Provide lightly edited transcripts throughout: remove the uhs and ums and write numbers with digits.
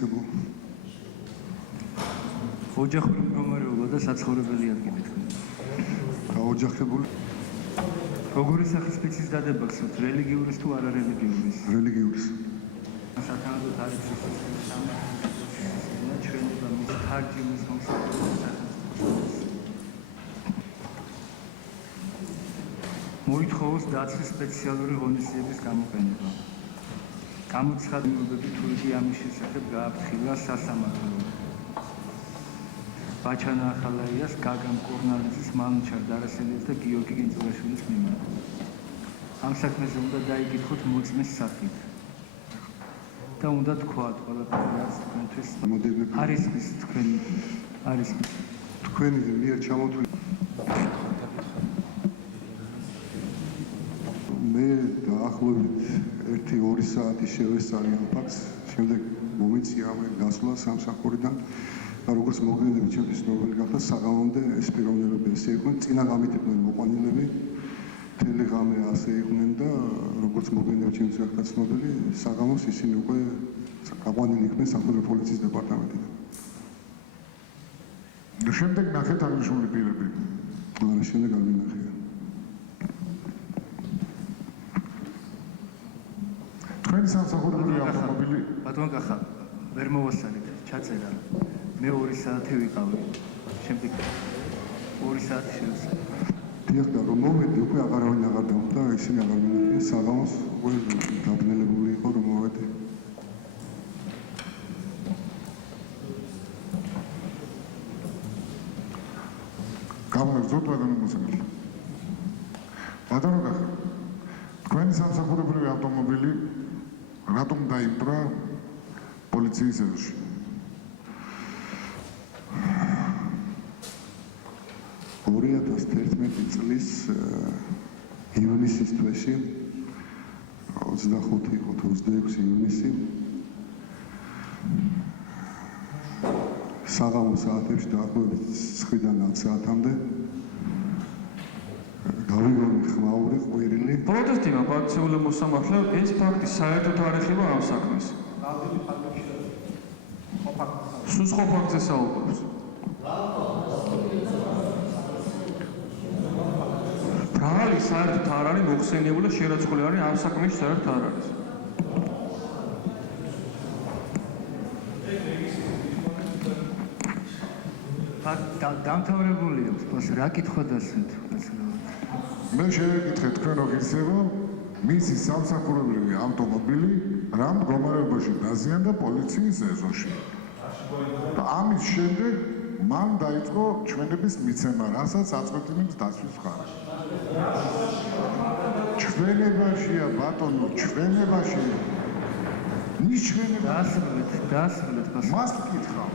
მისებო. ოჯახური მდგომარეობა და საცხოვრებელი ადგილი თქვენ. გაოჯახებული. როგორი სახის ფიცის დადება გსურთ, რელიგიურის თუ არარელიგიურის? რელიგიურის. საკანონმდებლო თარიღის ჩვენება მის თარჯიმის მომსახურებას მოითხოვოს დაცვის სპეციალური ღონისძიების გამოყენება. გამოცხადებები თუ იგი ამის შესახებ გააფრთხილა სასამართლომ. ბაჩანა ახალაიას, გაგამ კორნალიძის, მალნიჩარ დარასელიას და გიორგი გინწულაშვილის მიმართ. ამ საქმეზე უნდა დაიკითხოთ მოწმის სახით. და უნდა თქვათ ყველაფერი რაც თქვენთვის არის ის თქვენი არის თქვენი მიერ ჩამოთვლილი მე დაახლოებით 1-2 საათი შევესწარი ამ ფაქტს, შემდეგ მომიწია ამ გასვლა სამსახურიდან და როგორც მოგვიანებით ჩემთვის ცნობილი გახდა, საღამომდე ეს პიროვნებები ესე იყვნენ, წინა ღამით იყვნენ მოყვანილები, მთელი ღამე ასე იყვნენ და როგორც მოგვიანებით ჩემთვის გახდა ცნობილი, საღამოს ისინი უკვე გაყვანილი იყვნენ სამხედრო პოლიციის დეპარტამენტიდან. შემდეგ ნახეთ აღნიშნული პირები. არა, შემდეგ არ მინახია. თქვენი სამსახურებული ავტომობილი ბატონ კახა ვერ მოვასწარეთ ჩაწერა. მე 2 საათი ვიყავი. შემდეგ 2 საათი შევსწარი. დიახ და რომ მოვედი უკვე აღარავინ აღარ დავხვდა, ისინი აღარ მინახია. საღამოს უკვე დაბნელებული იყო რომ მოვედი. გამარჯვოთ ბატონო მოსამართლე. ბატონო კახა, თქვენი სამსახურებული ავტომობილი რატომ დაიმტრა პოლიციის ეზოში? წლის ივნისის თვეში 25 იყო თუ 26 ივნისი საღამოს საათებში დაახლოებით 9-დან 10 საათამდე გავიგონი ხმაური ყვირილი პროტესტიმა პაქციული მოსამართლე ეს ფაქტი საერთოდ არ ეხება ამ საქმეს. სულ სხვა ფაქტზე საუბრობს. ბრალი საერთოდ არ არის მოხსენიებული და შერაცხული არის ამ საქმეში საერთოდ არ არის. დამთავრებული აქვს, რა კითხვა დასვით? მე შევეკითხე თქვენ ოფიცერო, მისი სამსახურებრივი ავტომობილი რა მდგომარეობაში დაზიანდა პოლიციის ეზოში. და ამის შემდეგ მან დაიწყო ჩვენების მიცემა, რასაც აწყვეტინებს დაცვის მხარე. ჩვენებაშია ბატონო, ჩვენებაშია. დასრულეთ მას ვკითხავ.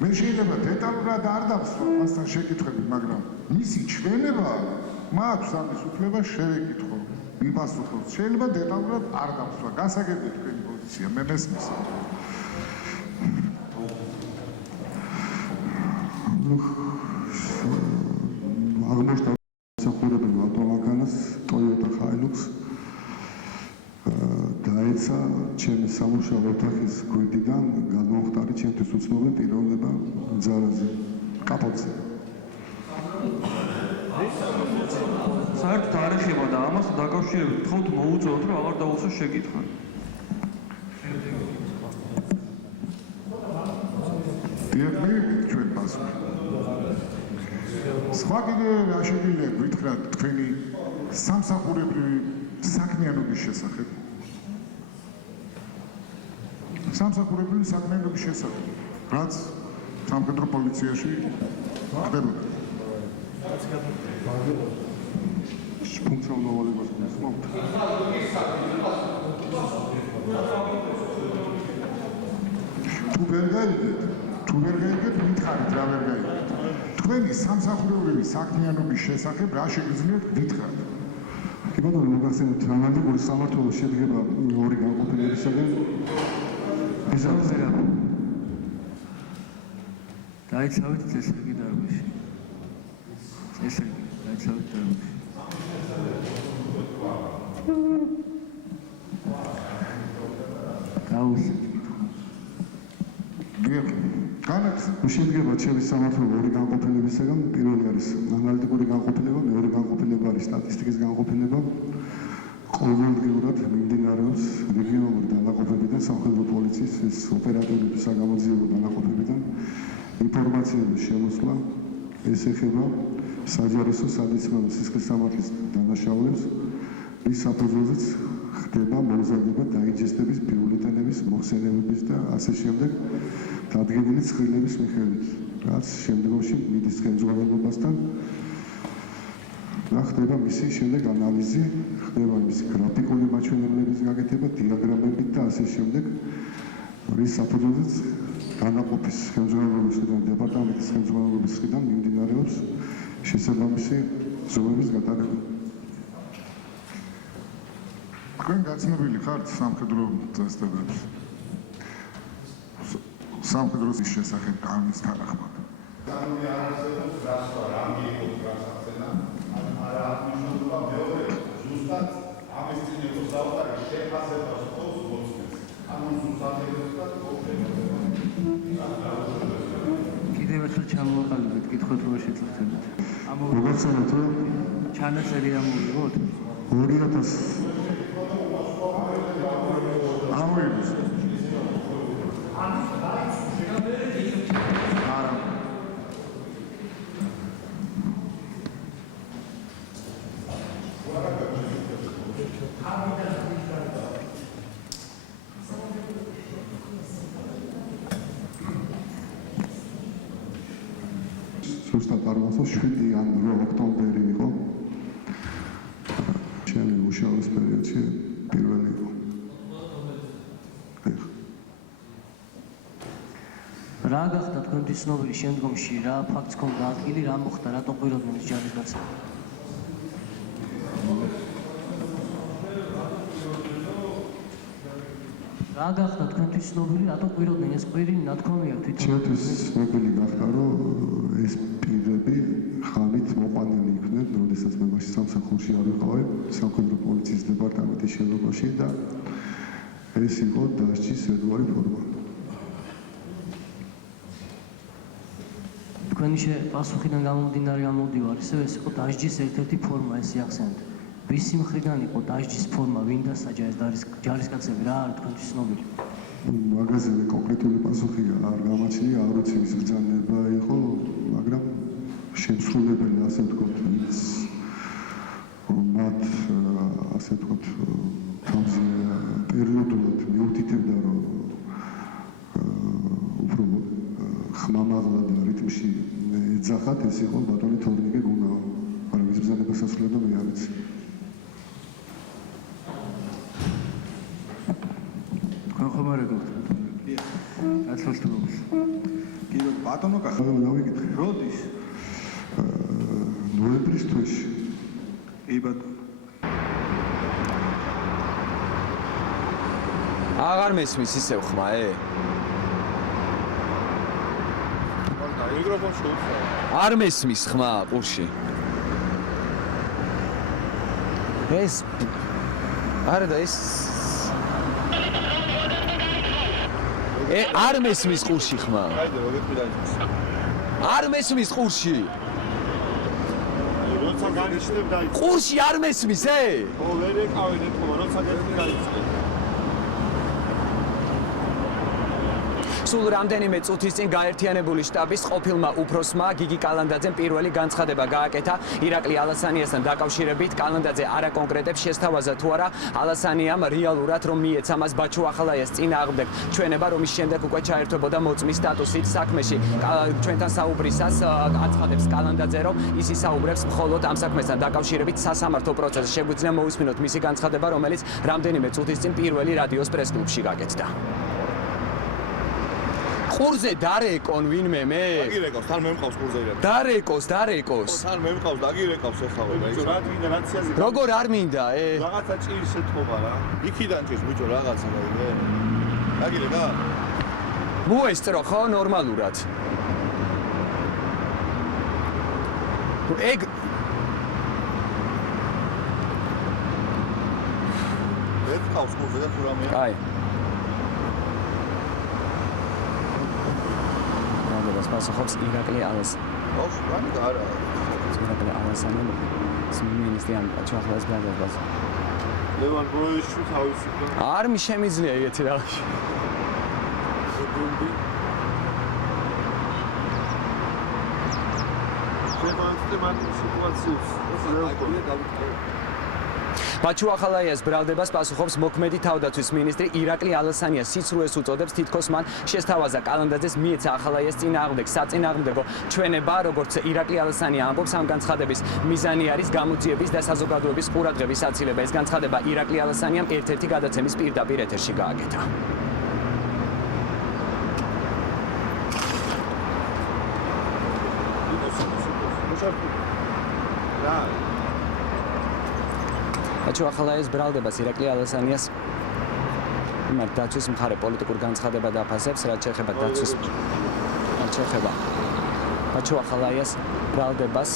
მე შეიძლება დეტალურად არ დავსვა მასთან შეკითხვები, მაგრამ მისი ჩვენება მაქვს ამის უფლება შევეკითხო. მიპასუხოთ. შეიძლება დეტალურად არ დავსვა. გასაგებია თქვენი პოზიცია, მე მესმის. აღმოჩნდა სამსახურებრივ ავტომანქანას Toyota Hilux დაეცა ჩემი სამუშაო ოთახის გვერდიდან გადმოხტარი ჩემთვის უცნობი პიროვნება მძარაზე კაპოტზე. საერთოდ არ ეხება და ამასთან დაკავშირებით თქოთ მოუწევთ რომ აღარ დაუსვა შეკითხვა. დიახ, ჩვენ პასუხი. სხვა კიდე რა შეგვიძლია გითხრათ თქვენი სამსახურებრივი საქმიანობის შესახებ? სამსახურებრივი საქმიანობის შესახებ, რაც სამხედრო პოლიციაში ხდებოდა. ფუნქციონალურ მოვალებას გასმოვთ. თუ ვერ გაიგეთ, მითხარით რა ვერ გაიგეთ. თქვენი სამსახურებრივი საქმიანობის შესახებ რა შეგიძლიათ გითხრათ? კი ბატონო, მოგახსენებთ, რამანტიკული სამმართველო შედგება ორი განყოფილებისაგან. ესაა რა. დაიცავით წესრიგი დარგვიში. წესრიგი, დაიცავით დარგვიში. გაუსეთ კითხვა. არის. შედგება ჩემი სამართლობა ორი განყოფილებისაგან. პირველი არის ანალიტიკური განყოფილება, მეორე განყოფილება არის სტატისტიკის განყოფილება. ყოველდღიურად მიმდინარეობს რეგიონალური დანაყოფებიდან, სამხედრო პოლიციის ეს ოპერატიული საგამოძიებო დანაყოფებიდან ინფორმაციების შემოსვლა. ეს ეხება საჯარისო სადისმევო სისხლის სამართლის დანაშაულებს, რის საფუძველზეც ხდება მოგზაურობა დაიჯესტების ბიულეტენების მოხსენებების და ასე შემდეგ დადგენილი ცხრილების მიხედვით, რაც შემდგომში მიდის ხელმძღვანელობასთან და ხდება მისი შემდეგ ანალიზი, ხდება მისი გრაფიკული მაჩვენებლების გაკეთება, დიაგრამებით და ასე შემდეგ, რის საფუძველზეც დანაყოფის ხელმძღვანელობის მხრიდან, დეპარტამენტის ხელმძღვანელობის მხრიდან მიმდინარეობს შესაბამისი ზომების გატარება. თქვენ გაცნობილი ხართ სამხედრო წესდებებს. სამხედროს შესახებ კანონის თანახმად. კანონი არ არსებობს, რას ვარ, რამე იყო გასახსენა, არა აღნიშნულობა მეორე, ზუსტად ამის წინ იყო საუბარი შეფასებას თავს მოწმეს. ანუ ზუსტად ეგრეთ კიდევ ერთხელ ჩამოვაყალიბეთ, კითხოთ რო შეძლოთ. მოგახსენოთ, რომ ჩანაწერი ამოვიღოთ? 2000 ამოიღოს. არა. ზუსტად არ მახსოვს 7 ან 8 ოქტომბერი იყო. ჩემი მუშაობის პერიოდში პირველი იყო. რა გახდა თქვენთვის ცნობილი შემდგომში, რა ფაქტს ჰქონდა ადგილი, რა მოხდა, რატო ყვიროდნენ ეს ჯარისკაცები? რა გახდა თქვენთვის ცნობილი, რატო ყვიროდნენ ეს ყვირილი ნათქვამია თვითონ? ჩემთვის ცნობილი გახდა, რომ ეს პირები ხამით მოყვანილი იყვნენ, როდესაც მე მაშინ სამსახურში არ ვიყავი, სამხედრო პოლიციის დეპარტამენტის შენობაში და ეს იყო დასჯის ერთგვარი ფორმა. თქვენი პასუხიდან გამომდინარე გამოდივარ, ისევ ეს იყო დასჯის ერთ-ერთი ფორმა, ეს ახსენეთ. ვისი მხრიდან იყო დასჯის ფორმა, ვინ დასაჯა ეს ჯარისკაცები, რა არის თქვენთვის ცნობილი? მაგაზე კონკრეტული პასუხი არ გამაჩნია, არ ვიცი ვის ბრძანება იყო, მაგრამ შემსრულებელი, ასე ვთქვათ, ის მათ ასე ვთქვათ, თავზე პერიოდულად მიუთითებდა, რომ უფრო ხმამაღლა და რიტმში ეძახათ, ეს იყო ბატონი თორნიკე გუნავა, მაგრამ ვის ბრძანება სასრულებდა მე არ ვიცი. ხომ არ გქონდათ? გასასრულს. კიდევ ბატონო კახა. დავიკითხე. როდის? ნოემბრის თვეში. კი ბატონო. აღარ მესმის ისევ ხმაე? მიკროფონში უსვა. არ მესმის ხმა ყურში. ეს არა და ეს არ მესმის ყურში ხმა. აიდე როგორ დაიწყოს. არ მესმის ყურში. როცა განიშნებ დაიწყო. ყურში არ მესმის, ო ვერ ეკავინეთ ხომ როცა დაიწყო. სულ რამდენიმე წუთის წინ გაერთიანებული შტაბის ყოფილმა უფროსმა გიგი კალანდაძემ პირველი განცხადება გააკეთა ირაკლი ალასანიასთან დაკავშირებით. კალანდაძე არა კონკრეტებს შესთავაზა თუ არა ალასანიამ რეალურად რომ მიეცა მას ბაჩუ ახალაიას წინააღმდეგ ჩვენება, რომის შემდეგ უკვე ჩაერთვებოდა მოწმის სტატუსით საქმეში. ჩვენთან საუბრისას აცხადებს კალანდაძე, რომ ის ისაუბრებს მხოლოდ ამ საქმესთან დაკავშირებით სასამართლო პროცესს. შეგვიძლია მოვისმინოთ მისი განცხადება, რომელიც რამდენიმე წუთის წინ პირველი რადიოს პრესკლუბში გაკეთდა. ყურზე დარეკონ ვინმე მე? დაგირეკავს, თან მე მყავს ყურზე. დარეკოს. თან მე მყავს, დაგირეკავს ეხლა. ბიჭო, რა მინდა რაციაზე? როგორ არ მინდა, რაღაცა ჭირის შეთხოვა რა. იქიდან ჭირს ბიჭო რაღაცა მოიგე. დაგირეკა? მოესწრო ხო ნორმალურად? ეგ მე მყავს ყურზე და თუ რამეა? აი. ბრალდებას პასუხობს ირაკლი ალასანი ministri am ჩახლას ბრალდებას ლევან გოიშვი თავისუფლად არ შემიძლია ეგეთი რაღაც ბაჩუახალაიას ბრალდებას პასუხობს მოქმედი თავდაცვის მინისტრი ირაკლი ალასანია სიცრუეს უწოდებს თითქოს მან შესთავაზა კალანდაძეს მიეცა ახალაიას წინააღმდეგ საწინააღმდეგო ჩვენება როგორც ირაკლი ალასანია ამბობს ამ განცხადების მიზანი არის გამოძიების და საზოგადოების ყურადღების აცილება ეს განცხადება ირაკლი ალასანიამ ერთ-ერთი გადაცემის პირდაპირ ეთერში გააკეთა ბაჩუახალაიას ბრალდებას ირაკლი ალასანიას იმათ დაცვის მხარე პოლიტიკურ განცხადება დაფასებს რაც შეეხება დაცვის ბაჩუახალაიას ბრალდებას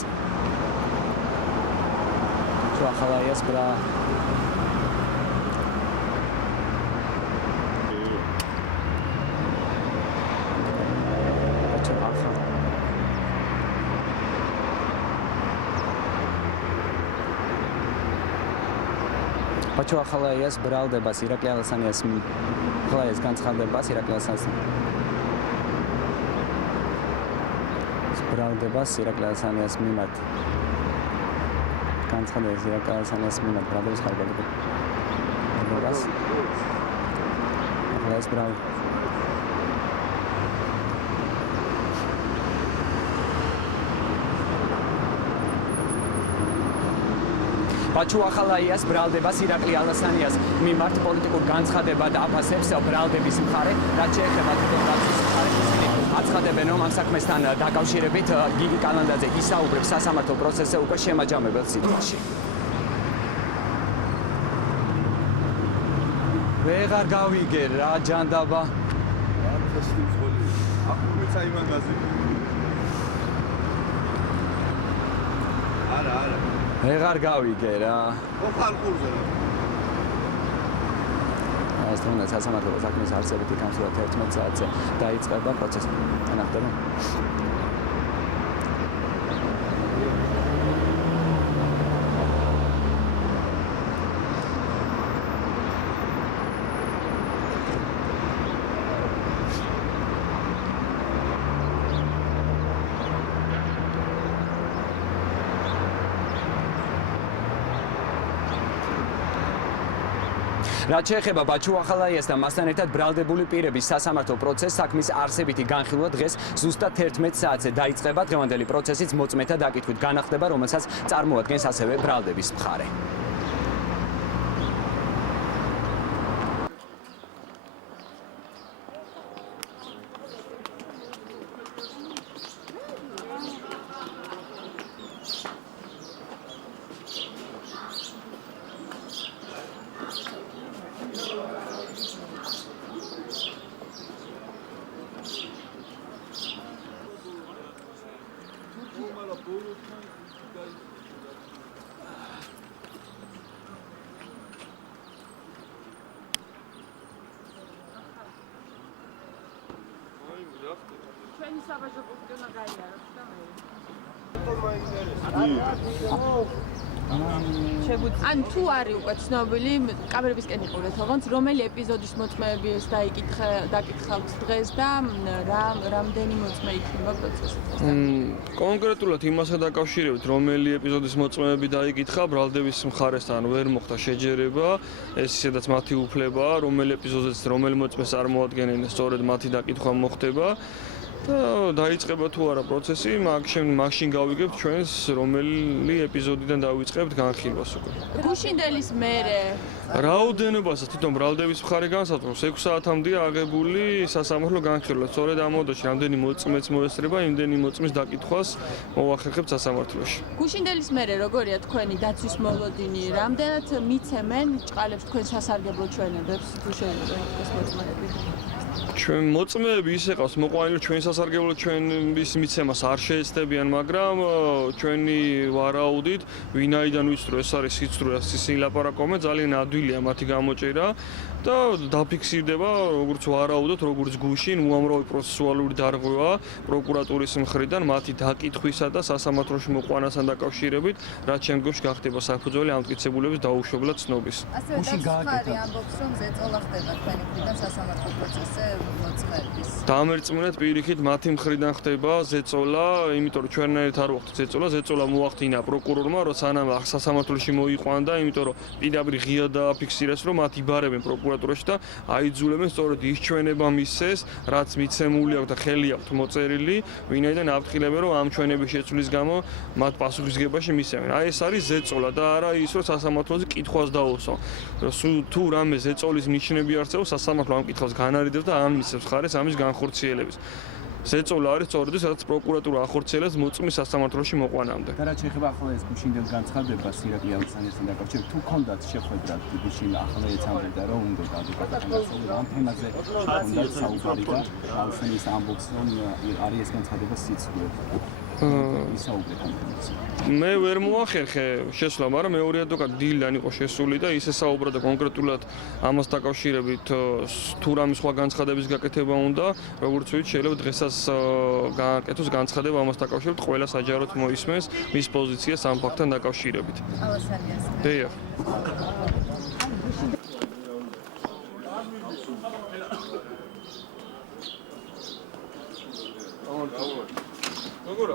ბაჩუახალაიას ბრალდებას ირაკლი ალასანიას განცხადებას ირაკლი ალასანიას მიმართ განცხადებას ირაკლი ალასანიას მიმართ ბრალდების ხარბადებას ბაჩუახალაიას ბრალდებას ირაკლი ალასანიას მიმართ პოლიტიკურ განცხადება დაფასებს ბრალდების მხარე რაც შეეხება თვითონ დაცვის მხარეს აცხადებენ რომ ამ საქმესთან დაკავშირებით გიგი კალანდაძე ისაუბრებს სასამართლო პროცესზე უკვე შემაჯამებელ სიტყვაში ვეღარ გავიგე რა ჯანდაბა ვეღარ გავიგე რა ხალხურზე ეს თუნდაც სასამართლო საქმის არსებითი განხილვა 11 საათზე დაიწყება პროცესი თანახდება რაც შეეხება ბაჩუახალაიას და მასთან ერთად ბრალდებული პირების სასამართლო პროცესს საქმის არსებითი განხილვა დღეს ზუსტად 11 საათზე დაიწყება დღევანდელი პროცესიც მოწმეთა დაკითხვით განახდება რომელსაც წარმოადგენს ასევე ბრალდების მხარე ჩვენი საბაჟო პუნქტი უნდა გაიაროთ და ან თუ არის უკვე ცნობილი კამერებისკენ იყურეთ ოღონდ რომელი ეპიზოდის მოწმეები ეს დაკითხავთ დღეს და რამდენი მოწმე იქნება პროცესში კონკრეტულად იმასთან დაკავშირებით რომელი ეპიზოდის მოწმეები დაიკითხა ბრალდების მხარესთან ვერ მოხდა შეჯერება ეს ისედაც მათი უფლებაა რომელი ეპიზოდიც რომელი მოწმეს წარმოადგენენ სწორედ მათი დაკითხვა მოხდება და დაიწყება თუ არა პროცესი, მაშინ გავიგებთ ჩვენს რომელი ეპიზოდიდან დავიწყებთ განხილვას უკვე. გუშინდელის მერე რაოდენობასაც თვითონ ბრალდების მხარე განსაზღვრავს 6 საათამდეა აღებული სასამართლო განხილვა. სწორედ ამ მოდაში რამდენი მოწმეც მოესწრება, იმდენი მოწმის დაკითხვას მოვახერხებთ სასამართლოში. გუშინდელის მერე როგორია თქვენი დაცვის მოლოდინი? რამდენად მიცემენ ჭყალებს თქვენ სასარგებლო ჩვენებებს თუ შეიძლება ეს მოწმეები? ჩვენ მოწმეები ისე ყავს მოყვანილი ჩვენ სასარგებლო ჩვენების მიცემას არ შეეცდებიან, მაგრამ ჩვენი ვარაუდით, ვინაიდან ვიცით რომ ეს არის სიცრუე, ისინი ლაპარაკობენ, ძალიან ადვილია მათი გამოჭირა. და დაფიქსირდება როგორც ვარაუდოთ, როგორც გუშინ უამრავი პროცესუალური დარღვევა პროკურატურის მხრიდან მათი დაკითხვისა და სასამართლოში მოყვანასთან დაკავშირებით, რაც შემდგომში გახდება საფუძველი ამტკიცებულების დაუშვებლად ცნობის. ასევე დაცვარი ამბობს, რომ ზეწოლა ხდება თქვენი მხრიდან სასამართლო პროცესზე მოწყების. დამერწმუნეთ პირიქით მათი მხრიდან ხდება ზეწოლა, იმიტომ რომ ჩვენნაირად არ ვახთ ზეწოლა მოახდინა პროკურორმა, რომ სანამ სასამართლოში მოიყვანდა, იმიტომ რომ პირდაპირ ღია დააფიქსირეს, რომ მათ იბარებენ პროკურატურაში და აიძულებენ სწორედ ის ჩვენება მისცეს, რაც მიცემული აქვს და ხელი აქვთ მოწერილი, ვინაიდან აფრთხილებენ, რომ ამ ჩვენების შეცვლის გამო მათ პასუხისგებაში მისცემენ. აი ეს არის ზეწოლა და არა ის, რომ სასამართლოზე კითხვას დაუსვა. თუ რამე ზეწოლის ნიშნები არსებობს, სასამართლო ამ კითხვას განარიდებს და ამისცემს ხარეს ამის განხორციელების. ზეწოლა არის სწორედ ის, რაც პროკურატურა ახორციელებს მოწმის სასამართლოში მოყვანამდე. და რაც შეეხება ახლა ეს გუშინდელ განცხადებას ირაკლი ალექსანდრესთან დაკავშირებით, თუ კონდათ შეხვედრა გუშინ ახლა ეცამდა რომ უნდა გადაგაკეთოს ამ თემაზე კონდათ საუბარი და ალექსანდრეს ამბობს რომ არის ეს განცხადება სიცრუე. ისაუბრეთ ამ თემაზე. მე ვერ მოახერხე შესვლა, მაგრამ მეორე ადვოკატ დილიდან იყო შესული და ისე საუბრა და კონკრეტულად ამას დაკავშირებით თუ რამე სხვა განცხადების გაკეთება უნდა, როგორც ვიცი, შეიძლება დღესაც გააკეთოს განცხადება ამას დაკავშირებით, ყველა საჯაროდ მოისმენს მის პოზიციას ამ ფაქტთან დაკავშირებით. ალასანიას. დიახ. როგორ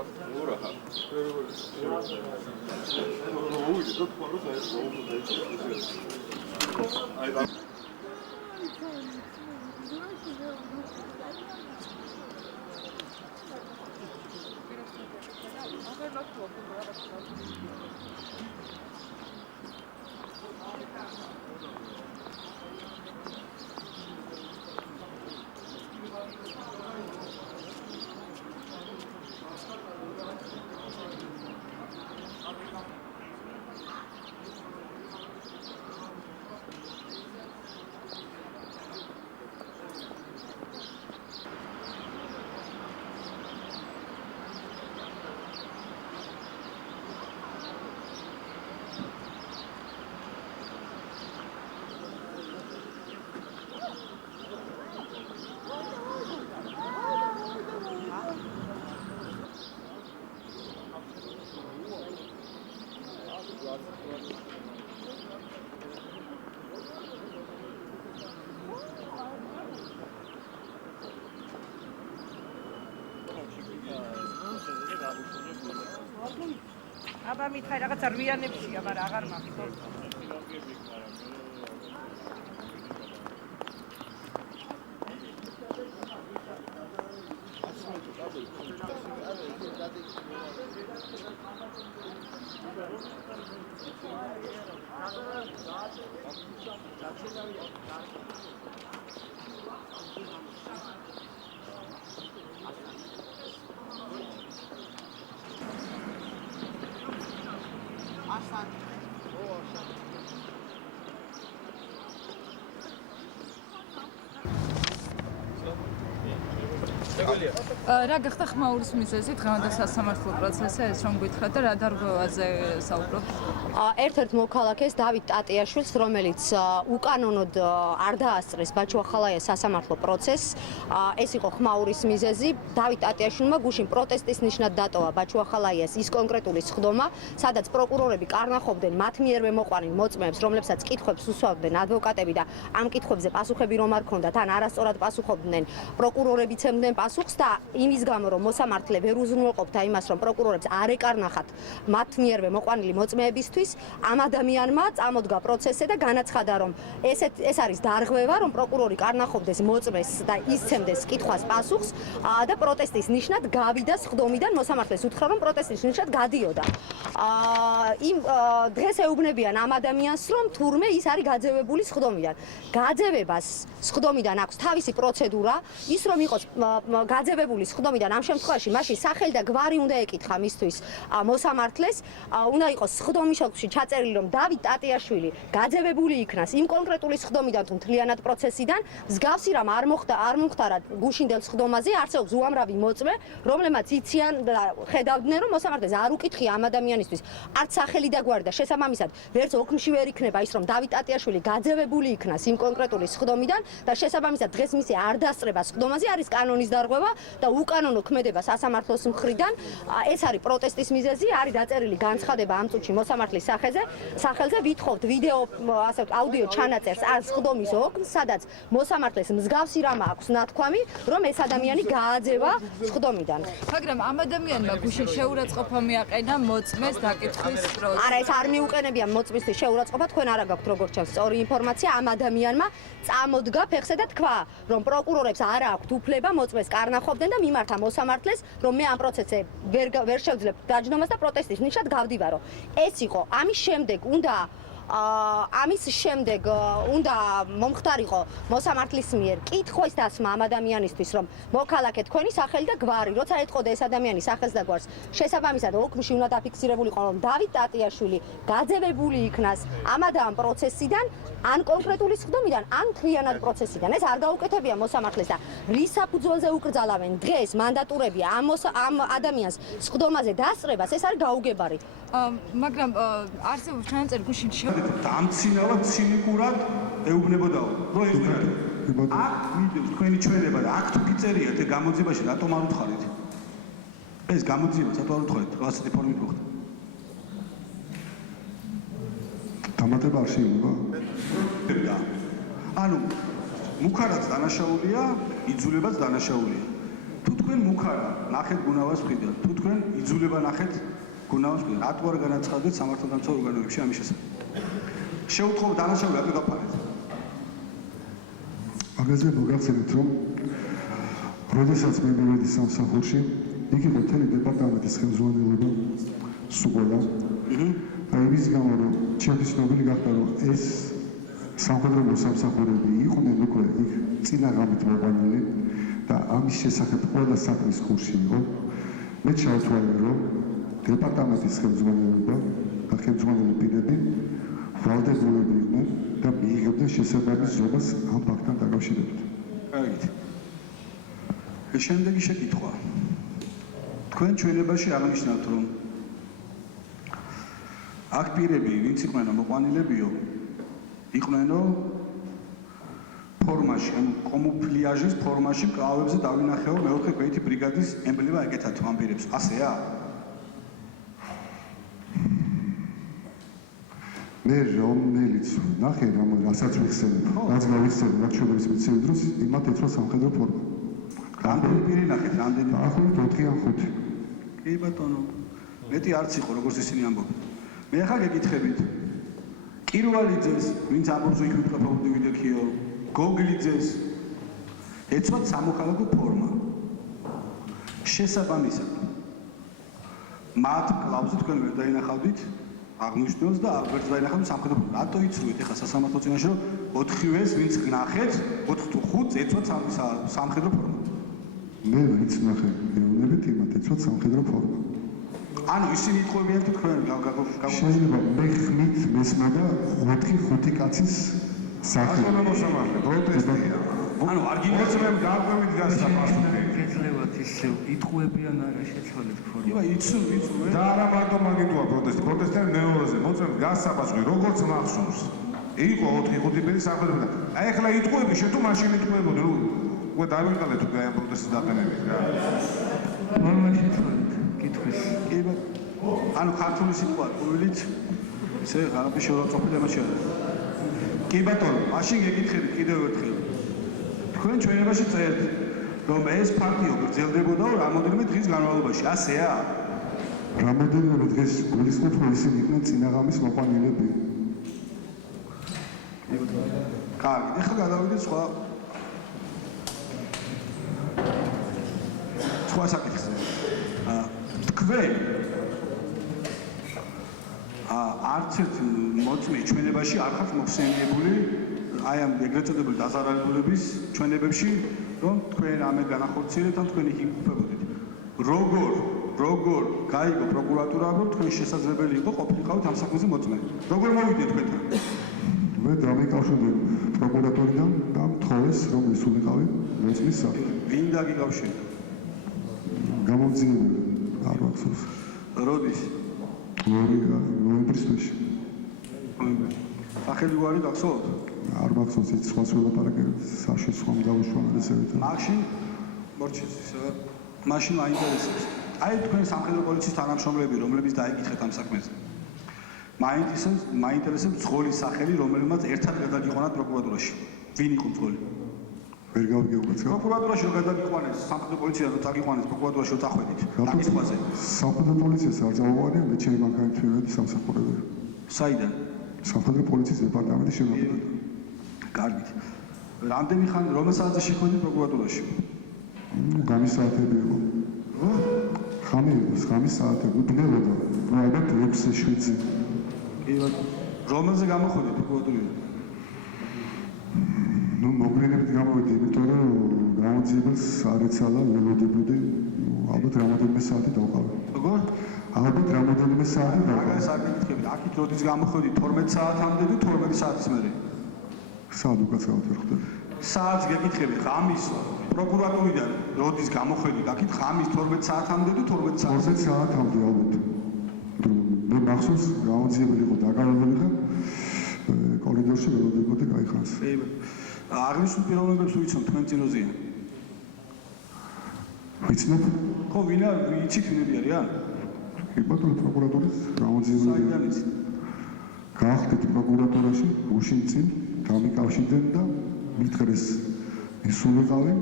აბა მითხარ რაღაცა რვიანებშია, მაგრამ აღარ მახსოვს. რა გახდა ხმაურის მიზეზი დღევანდელ სასამართლო პროცესზე, ეს რომ გითხრათ და რა დარღვევაზე საუბრობთ? ერთ-ერთ მოქალაქეს დავით ტატიაშვილს, რომელიც უკანონოდ არ დაასწრეს ბაჩუახალაიას სასამართლო პროცესს, ეს იყო ხმაურის მიზეზი. დავით ტატიაშვილმა გუშინ პროტესტის ნიშნად დატოვა ბაჩუახალაიას ის კონკრეტული სხდომა, სადაც პროკურორები კარნახობდნენ მათ მიერვე მოყვანილ მოწმეებს, რომლებსაც კითხვებს უსვამდნენ ადვოკატები და ამ კითხვებზე პასუხები რომ არ ქონდათ, ან არასწორად პასუხობდნენ, პროკურორები ცემდნენ პასუხს და იმის გამო რომ მოსამართლე ვერ უზრუნველყოფდა იმას, რომ პროკურორებს არ ეკარნახათ მათ მიერვე მოყვანილი მოწმეებისთვის, ამ ადამიანმა წამოდგა პროცესზე და განაცხადა, რომ ეს არის დარღვევა, რომ პროკურორი კარნახობდეს მოწმეს და ისცემდეს კითხვას პასუხს და პროტესტის ნიშნად გავიდა სხდომიდან, მოსამართლეს უთხრა, რომ პროტესტის ნიშნად გადიოდა. იმ დღეს ეუბნებიან ამ ადამიანს, რომ თურმე ის არის გაძევებული სხდომიდან. გაძევებას სხდომიდან აქვს თავისი პროცედურა, ის რომ იყოს გაძევებული სხდომიდან ამ შემთხვევაში მაშინ სახელი და გვარი უნდა ეკითხა მისთვის მოსამართლეს, უნდა იყოს სხდომის შოქში ჩაწერილი, რომ დავით ტატიაშვილი გაძევებული იქნას იმ კონკრეტული სხდომიდან თუ მთლიანად პროცესიდან, მსგავსი რამ არ მომხდარა გუშინდელ სხდომაზე, არსებობს უამრავი მოწმე, რომლებმაც იციან და ხედავდნენ, რომ მოსამართლეს არ უკითხია ამ ადამიანისთვის არც სახელი და გვარი და შესაბამისად ვერც ოქმში ვერ იქნება ის, რომ დავით ტატიაშვილი გაძევებული იქნას იმ კონკრეტული სხდომიდან და შესაბამისად დღეს მისი არ დასწრება სხდომაზე არის კანონის დარღვევა და უკანონო ქმედება სასამართლოს მხრიდან. ეს არის პროტესტის მიზეზი, არის დაწერილი განცხადება ამ წუთში მოსამართლის სახელზე, ვითხოვთ ვიდეო, ასე ვთქვათ, აუდიო ჩანაწერს ან სხდომის ოქმს, სადაც მოსამართლეს მსგავსი რამ აქვს ნათქვამი, რომ ეს ადამიანი გააძევა სხდომიდან. მაგრამ ამ ადამიანმა გუშინ შეურაცხყოფა მიაყენა მოწმეს დაკითხვის დროს. არა, ეს არ მიუყენებია მოწმისთვის შეურაცხყოფა, თქვენ არა გაქვთ როგორც ჩანს სწორი ინფორმაცია, ამ ადამიანმა წამოდგა ფეხზე და თქვა, რომ პროკურორებს არ აქვთ უფლება მოწმეს კარნახობდნენ და მიმართა მოსამართლეს, რომ მე ამ პროცესზე ვერ შევძლებ დაჯდომას და პროტესტის ნიშნად გავდივარო. ეს იყო ამის შემდეგ უნდა მომხდარიყო მოსამართლის მიერ კითხვის დასმა ამ ადამიანისთვის, რომ მოქალაქე თქვენი სახელი და გვარი, როცა ეტყოდა ეს ადამიანი სახელს და გვარს, შესაბამისად ოქმში უნდა დაფიქსირებულიყო, რომ დავით ტატიაშვილი გაძევებული იქნას ამ და ამ პროცესიდან, ან კონკრეტული სხდომიდან, ან მთლიანად პროცესიდან. ეს არ გაუკეთებია მოსამართლეს და რის საფუძველზე უკრძალავენ დღეს მანდატურები ამ ადამიანს სხდომაზე დასწრებას, ეს არის გაუგებარი. მაგრამ არსებობს ჩანაწერი გუშინ დამცინავად ცინიკურად ეუბნებოდაო, რომ ეხლა აქ მიდევს თქვენი ჩვენება და აქ თუ გიწერიათ ეს გამოძიებაში რატომ არ უთხარით? ეს გამოძიება რატომ არ უთხარით? რაღაცეთი ფორმით მოხდა. დამატება არ შეიძლება? და ანუ მუქარაც დანაშაულია, იძულებაც დანაშაულია. თუ თქვენ მუქარა ნახეთ გუნავას მხრიდან, თუ თქვენ იძულება ნახეთ გუნავას მხრიდან, რატო არ განაცხადეთ სამართალდამცავ ორგანოებში ამის შესახებ? შეუთხოვ დანაშაული რატო დაფარეთ? მაგაზე მოგახსენეთ, რომ როდესაც მე მივედი სამსახურში, იქ იყო მთელი დეპარტამენტის ხელმძღვანელობა სუყოდა. აი ის გამო რომ ჩემთვის ცნობილი გახდა, რომ ეს სამხედრო სამსახურები იყვნენ უკვე იქ წინა ღამით მოყვანილი და ამის შესახებ ყველა საქმის კურსი იყო. მე ჩავთვალე, რომ დეპარტამენტის ხელმძღვანელობა და ხელმძღვანელი პირები ვალდებულები იყვნენ და მიიღებდნენ შესაბამის ზომას ამ ფაქტთან დაკავშირებით. კარგით. ეს შემდეგი შეკითხვა. თქვენ ჩვენებაში აღნიშნავთ, რომ აქ პირები, ვინც იყვნენ მოყვანილებიო, იყვნენო ფორმაში, ანუ კამუფლიაჟის ფორმაში მკლავებზე დავინახეო მეოთხე კვეთი ბრიგადის ემბლემა ეკეთათ ამ პირებს. ასეა? მე რომელიც ნახე, რასაც ვიხსენებ, რაც გავიხსენებ, რაც შეგების მიცემ დროს, იმათ ეცვა სამხედრო ფორმა. რამდენი პირი ნახეთ, რამდენი? დაახლოებით 4 ან 5. კი ბატონო. მეტი არც იყო, როგორც ისინი ამბობენ. მე ახლა გეკითხებით. კირვალიძეს, ვინც ამბობს იქ ვიტყაფობდი ვიდექიო, გოგლიძეს ეცვათ სამოქალაქო ფორმა. შესაბამისად მათ კლავზე თქვენ ვერ დაინახავდით აღნიშნულს და ვერც დაინახავდით სამხედრო ფორმა. რატო იცრუეთ ახლა სასამართლო წინაშე, რომ 4-ვეს ვინც გნახეთ, 4 თუ 5 ეცვათ სამხედრო ფორმა. მე ვინც ნახე, მეუბნებით იმათ ეცვათ სამხედრო ფორმა. ანუ ისინი იტყობიან თუ თქვენ შეიძლება მე ხმით მესმა და 4-5 კაცის სახელი. ახლა მოსამართლე პროტესტია. ანუ არგუმენტებამ დააკვირვით გასცა პასუხი. ეძლევათ ისე იტყუებიან არა შეცვალეთ ფორმა. იბა იცუ და არა მარტო მაგითოა პროტესტი. პროტესტიანი მეორეზე მოწმე გასცა პასუხი, როგორც მახსოვს. იყო 4-5 პირი სამხედრო. აი ახლა იტყუები შე თუ მაშინ იტყუებოდი, რომ უკვე დავიყალეთ უკვე ამ პროტესტის დაყენებით რა. ნორმალში თვალეთ. კითხვის. კი ანუ ქართული სიტყვა ყვილით ესე რაღაცა შეურაცხყოფილი ამაში არა. კი ბატონო, მაშინ გეკითხებით კიდევ ერთხელ. თქვენ ჩვენებაში წერთ, რომ ეს ფაქტიო გრძელდებოდა რამოდენიმე დღის განმავლობაში. ასეა? რამოდენიმე დღის გულისხმობ, რომ ისინი იყვნენ წინაღამის მოყვანილები. კარგი, ეხლა გადავიდეთ სხვა საკითხზე. თქვენ არც ერთ მოწმე ჩვენებაში არ ხართ მოხსენიებული აი ამ ეგრეთ წოდებული დაზარალებულების ჩვენებებში რომ თქვენ ამე განახორციელებთ ან თქვენ იქ იყოფებოდით. როგორ გაიგო პროკურატურა, რომ თქვენ შესაძლებელი იყო ყოფილიყავით ამ საქმეზე მოწმე. როგორ მოვიდეთ თქვენთან? მე დამიკავშირდი პროკურატურიდან და მთხოვეს რომ ისულიყავი მოწმის საფრთხე. ვინ დაგიკავშირდა? გამომძიებელი არ ვახსოვს. როდის? ნოემბრის თვეში. სახელი უარი გახსოვთ? არ მახსოვს ის სხვა ლაპარაკები საში სხვა დავუშვა ესევით. მაშინ მაინტერესებს. აი თქვენ სამხედრო პოლიციის თანამშრომლები, რომლებიც დაიკითხეთ ამ საქმეზე. მაინტერესებს ძღოლის სახელი, რომელმაც ერთად გადაგიყვანათ პროკურატურაში. ვინ იყო ძღოლი? ვერ გავიგებთ. პროკურატურაში რომ გადაგიყვანეს, სამხედრო პოლიციას რომ წაგიყვანეს პროკურატურაში რომ წახვედით. დაკითხვაზე. სამხედრო პოლიციას არ წავუყარია, მე ჩემი მანქანით სამსახურებელი. საიდან? სამხედრო პოლიციის დეპარტამენტის შემოგება. კარგით. რამდენი ხანი რომელ საათზე შეხვედით პროკურატურაში? ღამის საათები იყო. ღამის საათები უბნელოდა. ალბათ 6-7. რომელზე გამოходით პროკურატურიდან? მოგვიანებით გამოვიდი, იმიტომ რომ გამოძიებელს არ ეცალა ველოდებოდი, ალბათ რამოდენიმე საათი დავყავი. როგორ? ალბათ რამოდენიმე საათი დავყავი. მაგას არ გეკითხებით. აქეთ როდის გამოходით 12 საათამდე თუ 12 საათის მერე? საათ უკაცრავად ვერ ხვდები. საათს გეკითხებით, ღამის პროკურატურიდან როდის გამოხედით? აქეთ ღამის 12 საათამდე თუ 12 საათს? 12 საათამდე ალბათ. მე მახსოვს გამოძიებელი იყო დაკავებული და კორიდორში ველოდებოდი გაიხანს. აღნიშნულ პიროვნებებს უიცნობ თქვენ წინოზიან? ვიცნობ? ხო, ვიცით ვინები არიან? კი ბატონო, პროკურატურის გამოძიებელი. საიდან იცით? გაახდით პროკურატურაში, გუშინ წინ დამიკავშირდნენ და მითხრეს ისულიყავენ.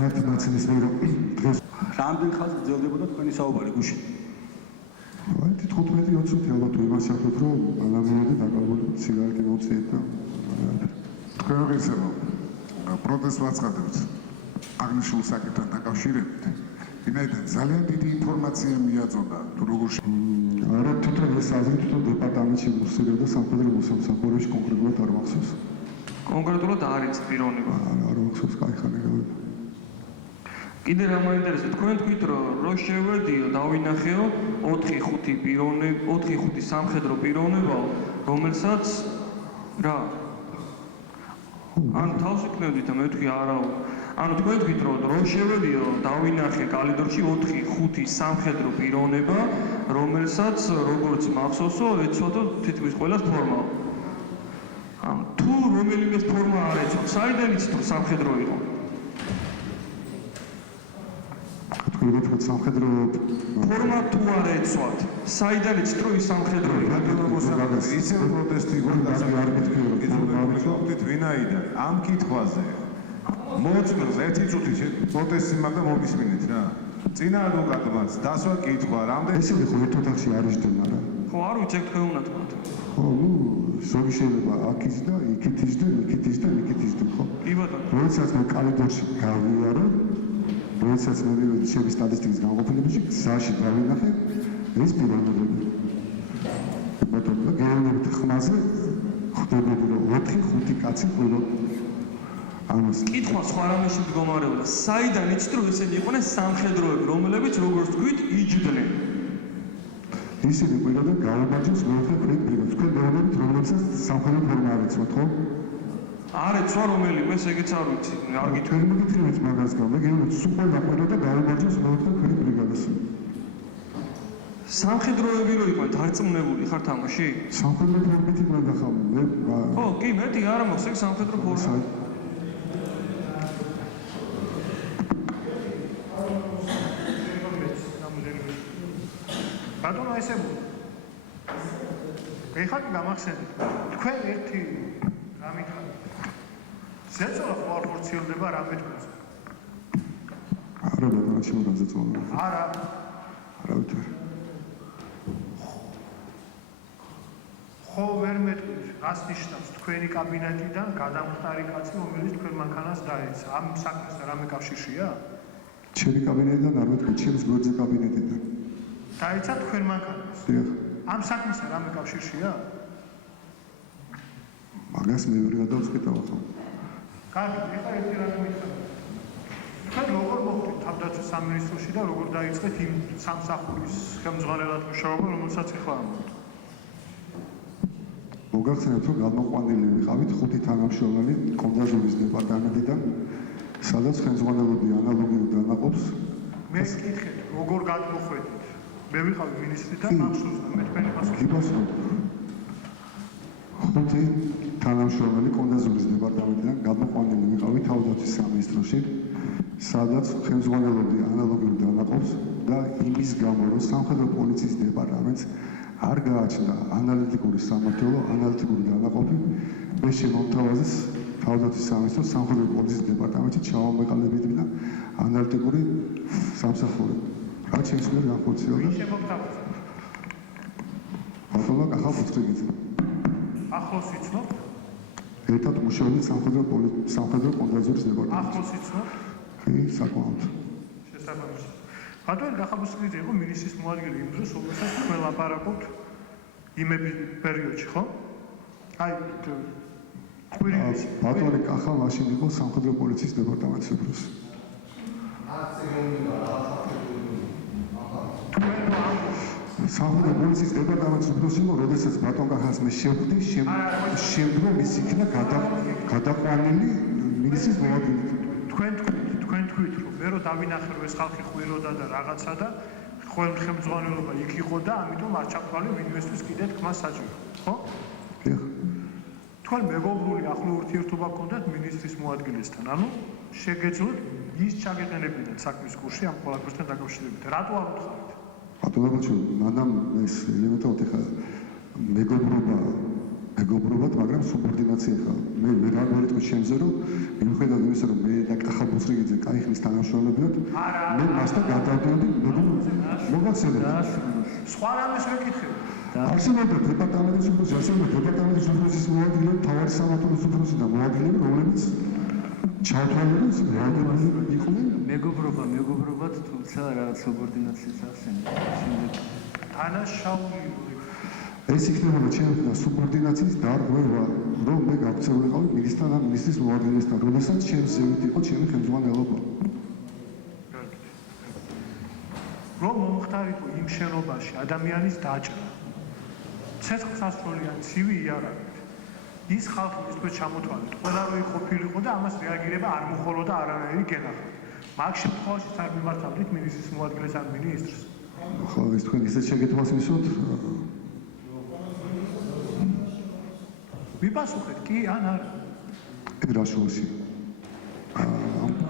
მათ ნაცნისმე რომ დღეს რამდენ ხანს გრძელდებოდა თქვენი საუბარი გუშინ? აი 15-20 წუთი ალბათ ვიმასახოთ რომ ალამოვიდი დაკავებული სიგარეტი მოვწიეთ და თქვენ ვიღებო პროტესტს ვაცხადებთ აღნიშნულ საკითხთან დაკავშირებით. ვინაიდან ძალიან დიდი ინფორმაცია მიაწოდა თუ როგორ არა თვითონ ეს აზრი თვითონ დეპარტამენტში მოსწრებდა სამხედრო მოსამსახურეში კონკრეტულად არ მახსოვს. კონკრეტულად არ იცი პიროვნება. არ მახსოვს კაიხანი რა. კიდე რა მაინტერესებს თქვენ თქვით რომ შევედიო დავინახეო 4-5 პიროვნება 4-5 სამხედრო პიროვნებაო რომელსაც რა ან თავს იქნებდით მე თქვი არაო ანუ თქვენ თქვით რომ შევედიო დავინახე კალიდორში 4-5 სამხედრო პიროვნება რომელსაც როგორც მახსოვსო ეცვადო თითქმის ყველას ფორმაო ან თუ რომელიმე ფორმა არ ეცვა საიდან იცით რომ სამხედრო იყო თქვენ სამხედრო ფორმა თუ არ ეცვათ საიდან იცით რომ ის სამხედრო იყო ისევ პროტესტი გონდა არ მithქვით ვინაიდან ამ კითხვაზე მოწმეს ერთი წუთი პროტესტი მაგდა მოგისმინეთ რა წინა ადვოკატმაც დასვა კითხვა რამდენი ესე ხო ერთ ოთახში არ იჯდნენ არა ხო არ ვიცი თქვენ უნდა თქვათ ხო ზოგი შეიძლება აქ იჯდა იქით იჯდა იქით იჯდა ხო კი ბატონო როდესაც მე კალიდორში გავიარო როდესაც მე მივედი ჩემი სტატისტიკის განყოფილებაში გზაში დავინახე ეს პიროვნებები ბატონო გეოლოგიურ ხმაზე ხვდებოდი რომ 4-5 კაცი ყოლო ამას კითხვა სხვა რამეში მდგომარეობდა საიდან იცით რომ ესენი იყვნენ სამხედროები რომლებიც როგორც თქვით იჯდნენ ისინი ყიდოდა გაუმარჯოს მეოთხე ბრიგადას თქვენ მეუბნებით რომლებსაც სამხედრო ფორმა არ ეცვათ ხო არ ეცვა რომელიმე ეგეც არ ვიცი არ გითხრით მოგიწევით მაგას გამე გეუბნებით სულ ყველა ყიდოდა გაუმარჯოს მეოთხე ბრიგადას სამხედროები რო იყვნენ დარწმუნებული ხარ თამაში სამხედრო ფორმით იყვნენ და ხომ მე ხო კი მეტი არა მაქვს ეგ სამხედრო ფორმა ბატონო ესე ეხლა გამახსენეთ თქვენ ერთი რამითხრა ზეწოლა ხო არ ხორციელდება რამე თქვენს არა ბატონო შემო ზეწოლა არა არავითარ ხო ვერ მეტყვით რას ნიშნავს თქვენი კაბინეტიდან გადამხტარი კაცი რომელიც თქვენ მანქანას დაეცა ამ საქმესთან რამე კავშირშია ჩემი კაბინეტიდან არ მეტყვით ჩემს გვერდზე კაბინეტიდან დაეცა თქვენ მანქანას დიახ ამ საქმესთან რამე კავშირშია მაგას მე ვერ გადავწყვიტავ ახლა კარგი, ეხლა ერთი რამე მითხრა. თქვენ როგორ მოხდით თავდაცვის სამინისტროში და როგორ დაიწყეთ იმ სამსახურის ხელმძღვანელად მუშაობა, რომელსაც ეხლა ამბობთ? მოგახსენებთ, რომ გადმოყვანილი ვიყავით 5 თანამშრომელი კონდაზურის დეპარტამენტიდან, სადაც ხელმძღვანელობი ანალოგიურ დანაყოფს მე ვკითხეთ, როგორ გადმოხვედით? მე ვიყავი მინისტრი და მახსოვს და მე თქვენი პასუხი. გიპასუხოთ. 5 თანამშრომელი კონდაზურის დეპარტამენტიდან გადმოყვანილი ვიყავით თავდაცვის სამინისტროში, სადაც ხელმძღვანელობი ანალოგიურ დანაყოფს და იმის გამო, რომ სამხედრო პოლიციის დეპარტამენტს არ გააჩნდა ანალიტიკური სამმართველო, ანალიტიკური დანაყოფი, მე შემომთავაზეს თავდაცვის სამინისტროს სამხედრო პოლიციის დეპარტამენტში ჩავამეყალებინა ანალიტიკური სამსახური. რაც შეიძლება განხორციელდა. ბატონო კახალბუცრიგიძე. ახლოს იცნობ? ერთად მუშაობდით სამხედრო კონდაზურის დეპარტამენტში. ახლოს იცნობ? კი, საკმაოდ. შესაბამისად. ბატონო კახალბუცრიგიძე იყო მინისტრის მოადგილე იმ დროს, რომელსაც თქვენ ლაპარაკობთ იმების პერიოდში, ხო? აი, ბატონო კახა მაშინ იყო სამხედრო პოლიციის დეპარტამენტის უფროსი. სამხედრო პოლიციის დეპარტამენტის უფროსი იყო, როდესაც ბატონ კახას მე შევხვდი, შემდგომ ის იქნა გადაყვანილი მინისტრის მოადგილედ. თქვენ თქვით, რომ მე რო დავინახე, რომ ეს ხალხი ხვიროდა და რაღაცა და ხელმძღვანელობა იქ იყო და ამიტომ არ ჩავთვალე ვინმესთვის კიდე თქმა საჭირო, ხო? თქვენ მეგობრული ახლო ურთიერთობა გქონდათ მინისტრის მოადგილესთან, ანუ შეგეძლოთ ის ჩაგეყენებინათ საქმის კურსში ამ ყველაფერთან დაკავშირებით. რატო არ უთხარით? ბატონო ბაჩო, მანამ ეს ელემენტად ეხა მეგობრობად, მაგრამ სუბორდინაცია ხა. მე ვეღარ მოვიტყვი შენზე, რომ მიუხედავად იმისა, რომ მე და კახალბუცრიგიძე კაი ხნის თანამშრომლები ვართ, მე მასთან გადავდიოდი მოგახსენებთ. სხვა რამეს ვეკითხებ. არსებობდა დეპარტამენტის უფროსი, არსებობდა დეპარტამენტის უფროსის მოადგილე, მთავარი სამმართველოს უფროსი და მოადგილეები, რომლებიც ჩავთვალეს მოადგილეები იყვნენ. მეგობრობად, თუმცა რაღაც სუბორდინაციის ახსენე. დანაშაული ეს იქნებოდა ჩემთვის სუბორდინაციის დარღვევა, რომ მე გაქცეულიყავი მინისტრთან და მინისტრის მოადგილესთან, როდესაც ჩემს ზევით იყო ჩემი ხელმძღვანელობა. რომ მომხდარიყო იმ შენობაში ადამიანის დაჭრა. ცეცხლსასროლიანი ცივი იარაღით. ის ხალხი თქვენ ჩამოთვალეთ, ყველა რო იყოფილიყო და ამას რეაგირება არ მოხოლოდა არანაირი გენახა. მაგ შემთხვევაში არ მიმართავდით მინისტრის მოადგილეს ან მინისტრს. ხო, ეს თქვენ ისეთ შეკითხვას მისვოთ? მიპასუხეთ, კი ან არა? ეგ რა შუაში?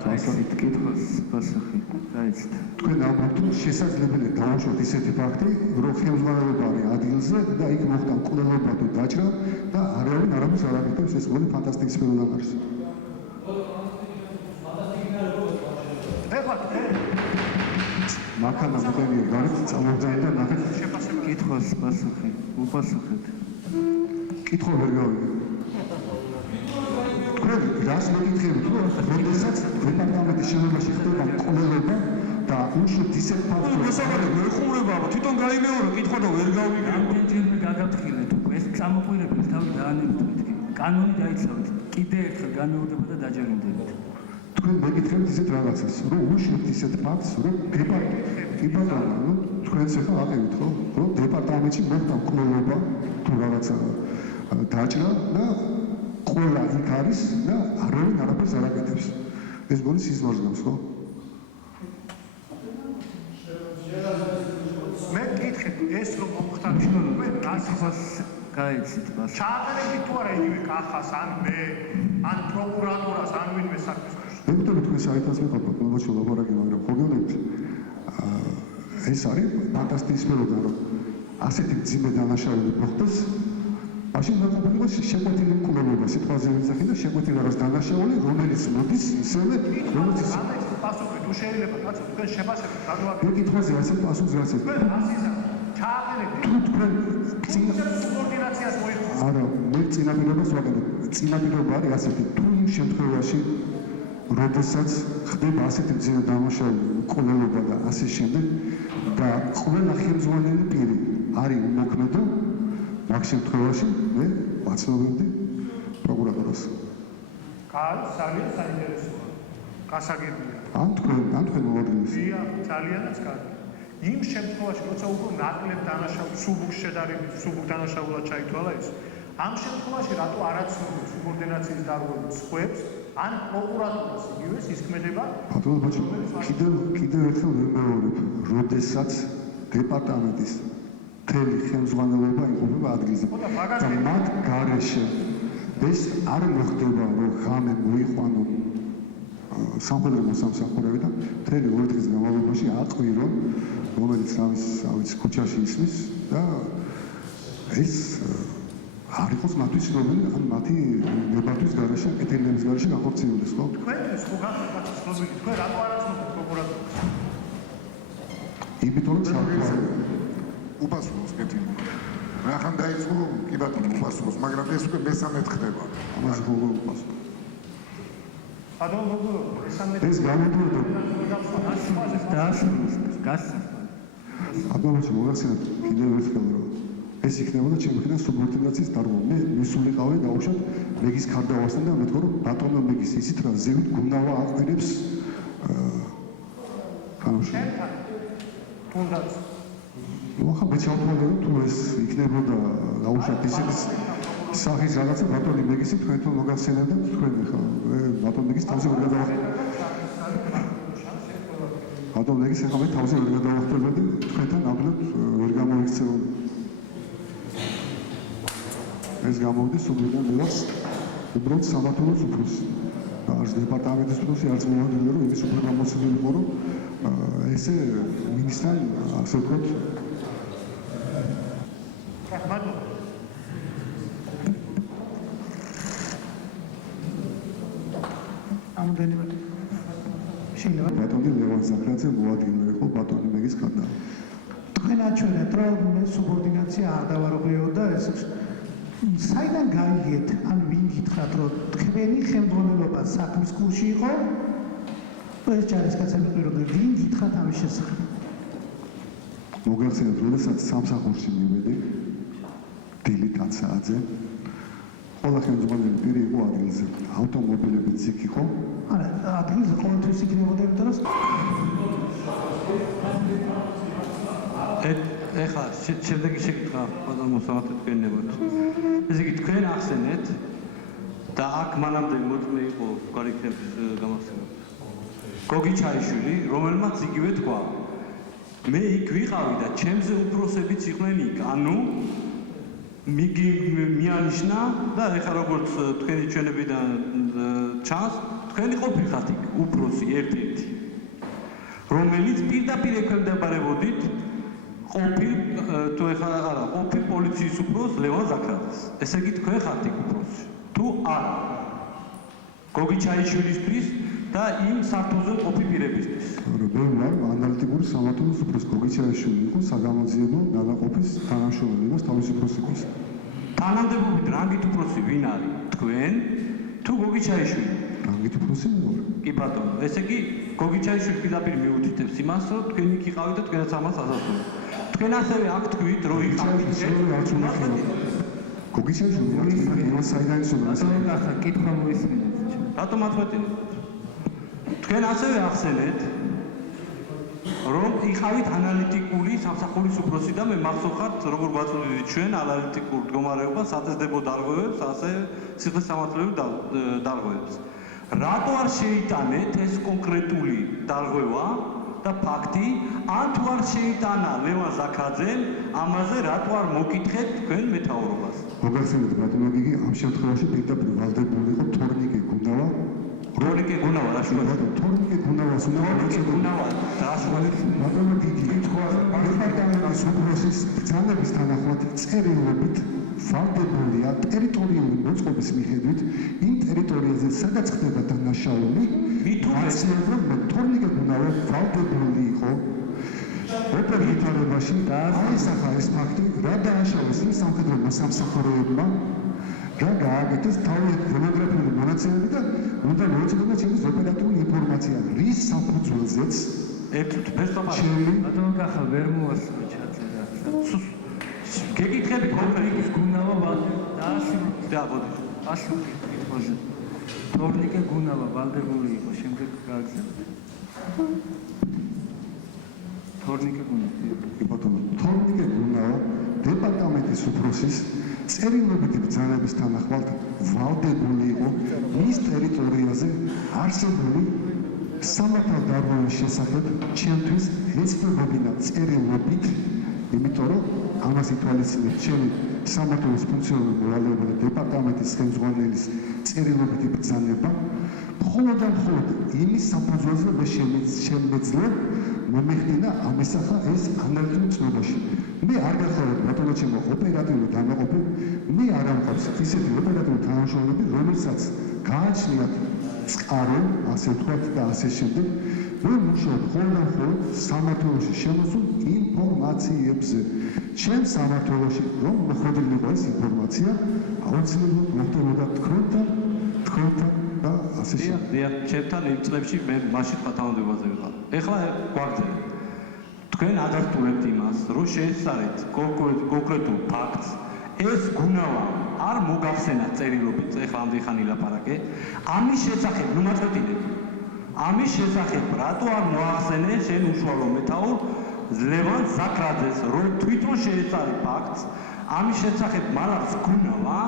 ასეთ კითხვას პასუხი დაიცით. თქვენ ამბობთ, რომ შესაძლებელია დავუშვათ ისეთი ფაქტი, რომ ხელმძღვანელობა არის ადგილზე და იქ მოხდა მკვლელობა თუ დაჭრა და არავინ არავის არ აკეთებს ეს გონი ფანტასტიკის სფეროდან არის. მაქანა მოდენია გარეთ წამოძაი და ნახეთ კითხვას პასუხი. უპასუხეთ. კითხვა ვერ გავიგე. თქვენ რას მოგითხებით, რომ როდესაც დეპარტამენტის შენობაში ხდება მკვლელობა და უშუალოდ ისეთ ფაქტს მოსაგრე ვერ ხუმრებაა, თვითონ გაიმეორა კითხვა და ვერ გავიგე. რამდენჯერმე გაგაფრთხილეთ უკვე ეს წამოყვირებებს თავი დაანებთ მეთქი. კანონი დაიცავთ. კიდე ერთხელ განმეორდება და დაჯერიმდებით. თქვენ მოგითხებით ისეთ რაღაცას, რომ უშუალოდ ისეთ ფაქტს, რომ თქვენც ახლა აღებით, რომ დეპარტამენტში მოხდა მკვლელობა თუ რაღაცა დაჭრა და ყველა იქ არის და არავინ არაფერს არ აკეთებს. ეს გონი სიზმარს ხო? მე გითხეთ, ეს რომ მომხდარიყო, მე რას გაიცით მას. ჩააყენებთ თუ არა იგივე კახას ან მე ან პროკურატურას ან ვინმე საქმის კურსში. მეგობრებო, თქვენ საერთოდ მეყავთ ყველაში ლაბორატორი, მაგრამ ხო გეუბნებით ეს არის ფანტასტიკის სფეროდან, რომ ასეთი მძიმე დანაშაულები მოხდეს. მაშინ დაყოფილიყო შეკვეთილი მკვლელობა, სიტყვაზე ვიძახი და შეკვეთილი რაღაც დანაშაული, რომელიც მოდის ისევე, რომელიც პასუხი თუ შეიძლება კაცო თქვენ შეფასებით გადავაგეთ. მე კითხვაზე ასეთ პასუხზე ასეთ. თქვენ ასიზა ჩააყენებთ თუ თქვენ სუბორდინაციას მოიხსნით. არა, მე წინაპირობას ვაკეთებ. წინაპირობა არის ასეთი, თუ იმ შემთხვევაში როდესაც ხდება ასეთი მძიმე დანაშაული, მკვლელობა და ასე შემდეგ და ყველა ხელმძღვანელი პირი არის უმოქმედო, მაგ შემთხვევაში მე ვაცნობებდი პროკურატურას. არის ძალიან საინტერესოა. გასაგებია. ან თქვენ მოვადგილეს. დიახ, ძალიანაც კარგი. იმ შემთხვევაში, როცა უფრო ნაკლებ დანაშაულს სუბუქს შედარებით სუბუქ დანაშაულად ჩაითვალა ის, ამ შემთხვევაში რატო არაცნობილ სუბორდინაციის დარღვევებს ხვებს, ან პროკურატურას იგივეს ისქმედება? ბატონო ბაჭო, კიდევ ერთხელ ვიმეორებ, როდესაც დეპარტამენტის მთელი ხელმძღვანელობა იმყოფება ადგილზე და მათ გარეშე ეს არ მოხდება, რომ ღამე მოიყვანონ სამხედრო მოსამსახურები და მთელი ორი დღის განმავლობაში აყვირონ, რომელიც ამის ქუჩაში ისმის და ეს არ იყოს მათთვის ცნობილი, ან მათი ნებართვის გარეშე, კეთილების გარეშე განხორციელდეს, ხო? თქვენთვის ხო გახსოვთ ცნობილი, თქვენ რატო არაცნობთ პროკურატურას? იმიტომ რომ სამხედრო უპასუხოს კეთილი. რახან დაიწყო, კი ბატონო, უპასუხოს, მაგრამ ეს უკვე მესამედ ხდება. ამას როგორ უპასუხო? ბატონო, ეს გამოდიოდა აბანოში მოგახსენებთ კიდევ ერთხელ რომ ეს იქნებოდა ჩემი მხრიდან სუბორდინაციის დარღვევა. მე მისულიყავი დაუშვათ მეგის ქარდავასთან და მეთქო რომ ბატონო მეგის ისიც რა ზევით გუნდავა აყვირებს კანონში. თუნდაც ნუ ახლა მე ჩავთვალე რომ თუ ეს იქნებოდა დაუშვათ ისიც სახის რაღაცა ბატონი მეგისი თქვენ თვითონ მოგახსენებთ თქვენ ხა ბატონი მეგის თავზე ვერ გადავახტე. ბატონი მეგის ახლა მე თავზე ვერ გადავახტებოდი თქვენთან ნამდვილად ვერ გამოიქცეო. ეს გამოვიდეს სუბრიდან მივახს უბრალოდ სამართლოს უფროსი. არც დეპარტამენტის უფროსი, არც მოადგილე რომ იმის უფრო გამოცემული იყო რომ ესე მინისტრთან ასე ვთქვათ ბატონი ლევან საფრანცე მოადგილე იყო ბატონი მეგის ქარდავა. თქვენ აჩვენეთ რომ მე სუბორდინაცია არ დავარღვიო და ეს საიდან გაიგეთ ან ვინ გითხრათ რომ თქვენი ხელმძღვანელობა საქმის კურსში იყო? ეს ჯარისკაცები ყირობდნენ, ვინ გითხრათ ამის შესახებ? მოგახსენებთ, როდესაც სამსახურში მივედი დილით 10 საათზე ყველა ხელმძღვანელი პირი იყო ადგილზე. ავტომობილებიც იქ იყო. არა, ადგილზე ყოველთვის იქნებოდა, იმიტომ რომ ეხლა შემდეგი შეკითხვა ბატონ მოსამართლე თქვენებოთ. ესე იგი თქვენ ახსენეთ და აქ მანამდე მოწმე იყო გარიქნების გამახსენებთ. გოგი ჩაიშვილი, რომელმაც იგივე თქვა. მე იქ ვიყავი და ჩემზე უფროსებიც იყვნენ იქ. ანუ მიანიშნა და ეხლა როგორც თქვენი ჩვენებიდან ჩანს, თქვენი ყოფილხართ იქ უფროსი ერთ-ერთი, რომელიც პირდაპირ ექვემდებარებოდით ყოფილ თუ ეხლა არა, ყოფილ პოლიციის უფროს ლევან ზაქრაძეს. ესე იგი თქვენ ხართ იქ უფროსი. თუ არა. გოგი ჩაიშვილისთვის და იმ საფუძვზე ყოფილ პირებისთვის. მე ვარ ანალიტიკური სამართლის უფროს გოგი ჩაიშვილი იყო საგამოძიებო დანაყოფის თანამშრომელი იმას თავისუფლების უფროსი. თანამდებობით რანგით უფროსი ვინ არის? თქვენ თუ გოგი ჩაიშვილი? რანგით უფროსი ვარ. კი ბატონო, ესე იგი გოგი ჩაიშვილი პირდაპირ მიუთითებს იმას, რომ თქვენ იქ იყავით და თქვენაც ამას ასახავთ. თქვენ ასევე აქ თქვით, რომ იყავით არც უნახავთ. გოგი ჩაიშვილი იმას საიდან იცოდა? ახლა კითხვა მოისმინეთ. რატომ აწყვეტინეთ? თქვენ ასევე ახსენეთ, რომ იყავით ანალიტიკური სამსახურის უფროსი და მე მახსოვხართ, როგორ გვაწოდით ჩვენ ანალიტიკურ მდგომარეობას, საწესდებო დარღვევებს, ასე სიხესამართლეობრივ დარღვევებს. რატო არ შეიტანეთ ეს კონკრეტული დარღვევა და ფაქტი, ან თუ არ შეიტანა ლევან ზაქრაძემ, ამაზე რატო არ მოკითხეთ თქვენ მეთაურობას? მოგახსენებთ ბატონო გიგი, ამ შემთხვევაში პირდაპირ ვალდებული იყო თორნიკე გუნდავა. როლიკე გუნავა რა შუა თორნიკე გუნდავას უნდა გუნავა და შუა ბატონო გიგი კითხვა დეპარტამენტის უფროსის ბრძანების თანახმად წერილობით ვალდებულია ტერიტორიული მოწყობის მიხედვით იმ ტერიტორიაზე სადაც ხდება დანაშაული მითუმეტეს რომ თორნიკე გუნდავა ვალდებული იყო ოპერატიულობაში და აისახა ეს ფაქტი რა დააშავეს იმ სამხედრო მოსამსახურეებმა რა გააკეთეს თავიანთ დემოგრაფიული მონაცემები და უნდა მოეწოდება ჩემს ოპერატიული ინფორმაცია რის საფუძველზეც ერთ ფესტოფარი ბატონო კახა ვერ მოასწრო ჩაწერა გეკითხები კონკრეტულ გუნავა და ასე და ბოდი ასე კითხოზე თორნიკე გუნავა ვალდებული იყო, შემდეგ გააგზავნა. თორნიკე თორნიკე გუნავა დეპარტამენტის უფროსის წერილობითი ბრძანების თანახმად ვალდებული იყო მის ტერიტორიაზე არსებული სამართალ დარღვევის შესახებ ჩემთვის ეცნობებინა წერილობით, იმიტომ რომ ამას ითვალისწინებს ჩემი სამართლის ფუნქციონალური მოვალეობა და დეპარტამენტის ხელმძღვანელის წერილობითი ბრძანება, მხოლოდ და მხოლოდ იმის საფუძველზე მე შემეძლო მომეხდინა ამისახა ეს ანალიტიკურ ცნობაში. მე არ გახარებ ბატონო ჩემო ოპერატიული დანაყოფი, მე არ ამყავს ისეთი ოპერატიული თანამშრომლები, რომელსაც გააჩნიათ წყარო, ასე ვთქვათ და ასე შემდეგ. მე მუშაობ მხოლოდ სამართლოში შემოსულ ინფორმაციებზე. ჩემ სამართლოში რომ მოხდებილიყო ეს ინფორმაცია, აუცილებლად მოხდებოდა თქვენთან და ასე შემდეგ. დიახ, ჩემთან იმ წლებში მე მაშინ თანამდებობაზე ვიყავ. ეხლა გვაგრძელებ. თქვენ ადასტურებთ იმას, რომ შეესწარეთ კონკრეტულ ფაქტს, ეს გუნავა არ მოგახსენათ წერილობით, ეხლა ამდენი ხანი ლაპარაკე, ამის შესახებ, ნუ მაწყვეტინეთ. ამის შესახებ რატო არ მოახსენე შენ უშუალო მეთაურ ლევან ზაქრაძეს, რომ თვითონ შეესწარი ფაქტს, ამის შესახებ მალავს გუნავა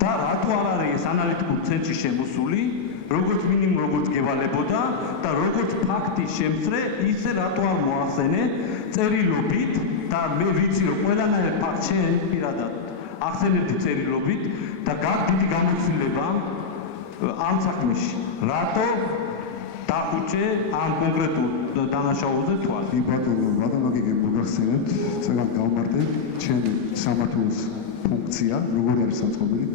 და რატო არ არის ეს ანალიტიკურ ცენტრში შემოსული, როგორც მინიმუმ როგორც გევალებოდა და როგორც ფაქტის შემწრე, ისე რატო არ მოახსენე წერილობით და მე ვიცი რომ ყველანაირ ფაქტს შენ პირადად ახსენებდი წერილობით და გაქვს დიდი გამოცდილება ამ საქმეში. რატო დახუჭე ამ კონკრეტულ დანაშაულზე თვალს? ბატონო გიგე მოგახსენებთ, წეგან გავმარტე ჩემი სამართლის ფუნქცია, როგორ არის საწყობილი.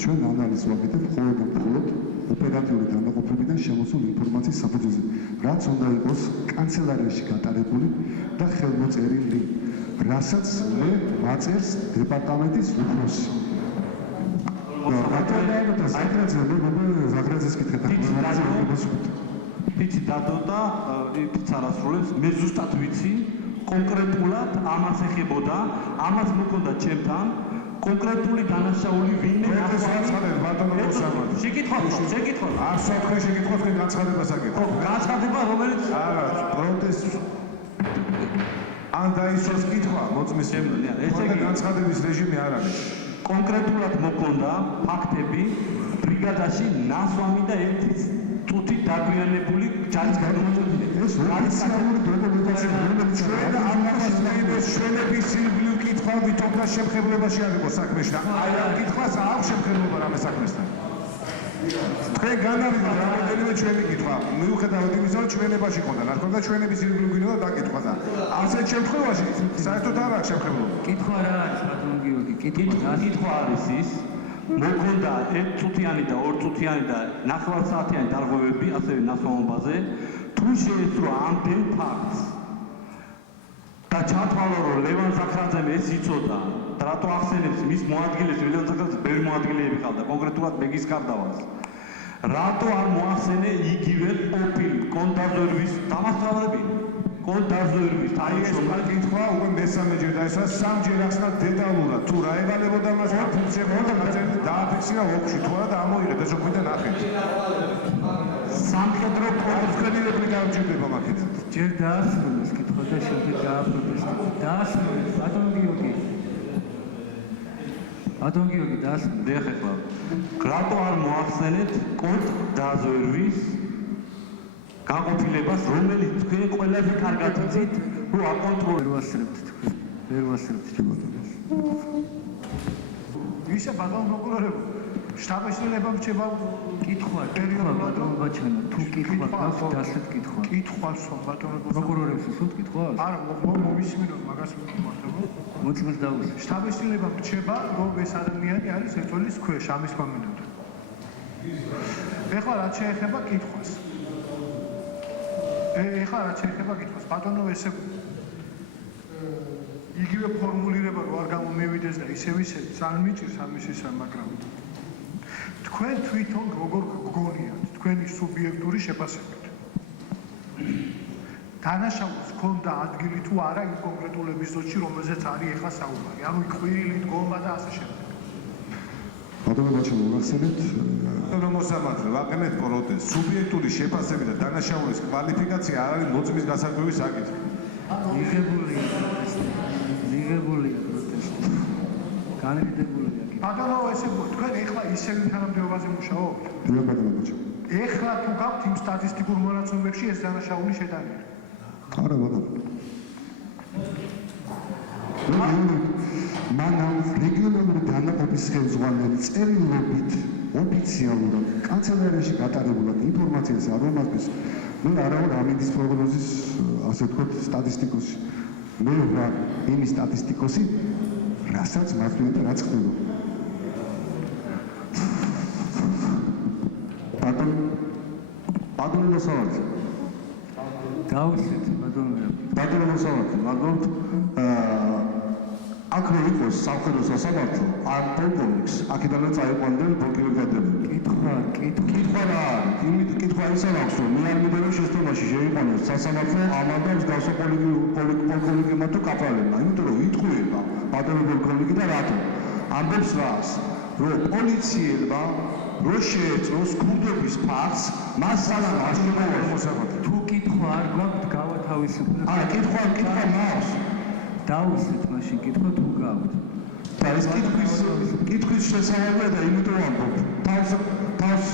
ჩვენ ანალიზს ვაკეთებ მხოლოდ ოპერატიული დანაყოფებიდან შემოსულ ინფორმაციის საფუძველზე, რაც უნდა იყოს კანცელარიაში გატარებული და ხელმოწერილი, რასაც მე მაწერს დეპარტამენტის უფროსი. ვიცი დადო და ის არასრულებს, მე ზუსტად ვიცი, კონკრეტულად ამას ეხებოდა, ამას მოგონდა ჩემთან კონკრეტული დანაშაული ვინმე განცხადებ ბატონო მოსამართლე. შეკითხვა. არ საქმე შეკითხვა თქვენ განცხადებას აკეთებ. განცხადება რომელიც არა, პროტესტ ან დაისვას კითხვა მოწმის შემდგომ. ესე იგი განცხადების რეჟიმი არ არის. კონკრეტულად მოგონდა ფაქტები ბრიგადაში ნასვამი და ერთი წუთი დაგვიანებული ჯარის გადმოწყვეტილი. ეს ოფიციალური დოკუმენტაცია, რომელიც ჩვენ ამას ჩვენების სიკვდილ კითხვა ვითომ და შემხებლებაში არ იყო საქმეში და აი ამ კითხვას არ შემხებლობა რამე საქმესთან. თქვენ განავიდეთ რამოდენიმე ჩვენი კითხვა. მიუხედავად იმისა, რომ ჩვენებაში ყოდა, რა თქმა უნდა ჩვენების სიკვდილ გინდა დაკითხვა და ასეთ შემთხვევაში საერთოდ არ აქვს შემხებლობა. კითხვა რა არის ბატონო გიორგი? კითხვა არის ის, მოგონდა 1 წუთიანი და 2 წუთიანი და 9 საათიანი დარღვევები ასევე ნასვამობაზე, თუ შეეძლო ამდენ ფაქტს და ჩათვალო რომ ლევან ზაქრაძემ ეს იცოდა და რატო ახსენებს მის მოადგილეს ლევან ზაქრაძეს ბევრი მოადგილეები ყავდა კონკრეტულად მეგის კარდავას, რატო არ მოახსენე იგივე ყოფილი კონდაზვერვის დამასწავლებელი კონდაზვერვის აი ეს კითხვა უკვე მესამეჯერ დაისვა, სამჯერ ახსნა დეტალურად თუ რა ევალებოდა მას რა ფუნქციებოდა დაწერილი დააფიქსირა ოფში თუ არა და ამოიღეთ ეს უკვე ნახეთ. სამხედრო პროფესიონალები გამჭირდება მაგით. ჯერ დაასრულეს კითხვა და შემდეგ გააპროტესტა. დაასრულეს ბატონო გიორგი. ბატონო გიორგი დაასრულეს. დიახ ახლა. რატო არ მოახსენეთ კონდაზვერვის გაყოფილებას, რომელიც თქვენ ყველაზე კარგად იცით, რომ აკონტროლებთ თქვენ. ვერ ვასწრებთ ბატონოს. ვისა ბატონო პროკურორებო, შტაბ-ეშინელებამ რჩება კითხვა ბატონო ბაჩანა, თუ კითხვა გაქვს დასეთ კითხვა. კითხვას ბატონო პროკურორებს უსვით კითხვას? არა, მომისმინოთ მაგას მარტო. მოწმეს დაუსვით. შტაბ-ეშინელებამ რჩება, რომ ეს ადამიანი არის ერთოლის ქვეშ ამის მომინდოდა. ეხლა რაც შეეხება კითხვას. ეხლა რაც შეეხება კითხვას, ბატონო ესე იგივე ფორმულირება რო არ გამომივიდეს და ისევ ძალიან მიჭირს ამის ისა, მაგრამ თქვენ თვითონ როგორ გგონიათ თქვენი სუბიექტური შეფასებით? დანაშაულს ქონდა ადგილი თუ არა იმ კონკრეტულ ეპიზოდში, რომელზეც არის ეხლა საუბარი? ანუ ყვირილი დგომა და ასე შემდეგ. ბატონო ბაჩო მოგახსენეთ ბატონო მოსამართლე ვაყენეთ პროტესტს სუბიექტური შეფასებით და დანაშაულის კვალიფიკაცია არ არის მოწმის გასაკვირის საკითხი მიღებულია პროტესტი განმედებულია ბატონო ესე თქვენ ეხლა ისევ თანამდებობაზე მუშაობთ დიახ ბატონო ბაჩო ეხლა თუ გაქვთ იმ სტატისტიკურ მონაცემებში ეს დანაშაული შეტანილი არა ბატონო მანამ რეგიონალური განაყოფის ხელმძღვანელი წერილობით ოფიციალურად კანცელარიაში გატარებულად ინფორმაციას არ მომასწრებს მე არა ვარ ამინდის პროგნოზის ასე ვთქვათ სტატისტიკოსი მე ვარ იმის სტატისტიკოსი რასაც მართლია და რაც ხდება ბატონო მოსამართლე დავუსვით ბატონო მოსამართლე მაგრამ აქ რო იყოს სამხედრო სასამართლო არ პოლკოვნიკს აქედანაც წაიყვანდნენ ბოლკილიკადები კითხვა რა არის იმით კითხვა ისა აქვს რომ მე არ მინდა შეცდომაში შეიყვანოს სასამართლო ამან და მსგავსო პოლკოვნიკებმა თუ კაპრალებმა იმიტომ რომ იტყვიება ბატონო პოლკოვნიკი და რატო ამბობს რას რომ პოლიციელმა რო შეეწოს ქურდების ფაქტს მას სანამ არ შემოვა მოსამართლე თუ კითხვა არ გვაქვს გავათავისუფლებ არა კითხვა მაქვს დავუსვით მაშინ კითხვა თუ გაქვთ და ეს კითხვის შესაძლებელია და იმიტომ ამბობ თავს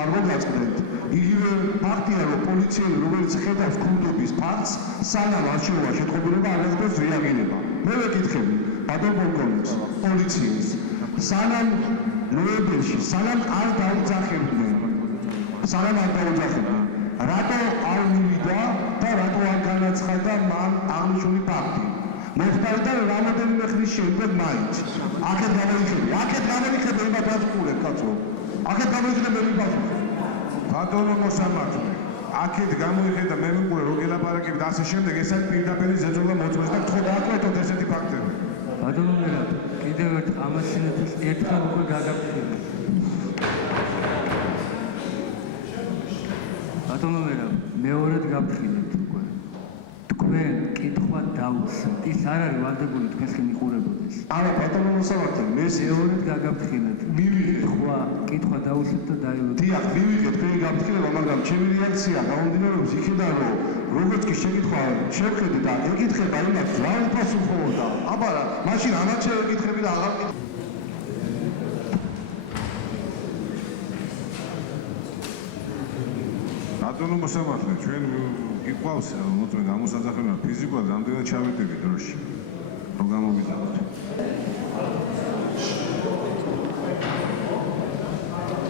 არ მოგაწყდეთ იგივე ფაქტია რომ პოლიციელი რომელიც ხედავს ქურდობის ფაქტს სანამ არ შევა შეტყობილება არ აღწევს რეაგირება მე ვეკითხები ბატონ პოლკოვნიკს პოლიციას სანამ ნოემბერში სანამ არ დაუძახებდნენ რატო არ მივიდა და რატო არ განაცხადა მან აღნიშნული ფაქტი მოხდარდა რამოდენიმე ხნის შემდეგ მაინც აქეთ გამოიხები იმათ რაც ყურებ კაცო აქეთ გამოიხები იმათ ბატონო მოსამართლე აქეთ გამოიხედა მე მიყურე რო გელაპარაკები და ასე შემდეგ ეს არის პირდაპირ ზეწოლა მოწმეს და თქო დააკვეთოთ ესეთი ფაქტები ბატონო მერაბ კიდევ ერთხელ უკვე გაგაფრთხილეთ ბატონო მერაბ მეორედ გაფრთხილეთ უკვე თქვენ კითხვა დავუსვით ის არ არის ვალდებული თქვენსკენ იყურებოდეს არა ბატონო მოსამართლე მე მეორედ გაგაფრთხილეთ კითხვა დავუსვით და დაელოდეთ დიახ მივიღეთ თქვენი გაფრთხილება მაგრამ ჩემი რეაქცია გამომდინარეობს იქიდან რომ როგორც კი შეკითხვა შევხედე და ეკითხება იმას რა უპასუხოო და აბარა მაშინ ამათ შევეკითხები და აღარ ბატონო მოსამართლე ჩვენ გიყვავს მოწმე გამოსაძახებნა ფიზიკურად რამდენად ჩავეტები დროში რომ გამოვიძახოთ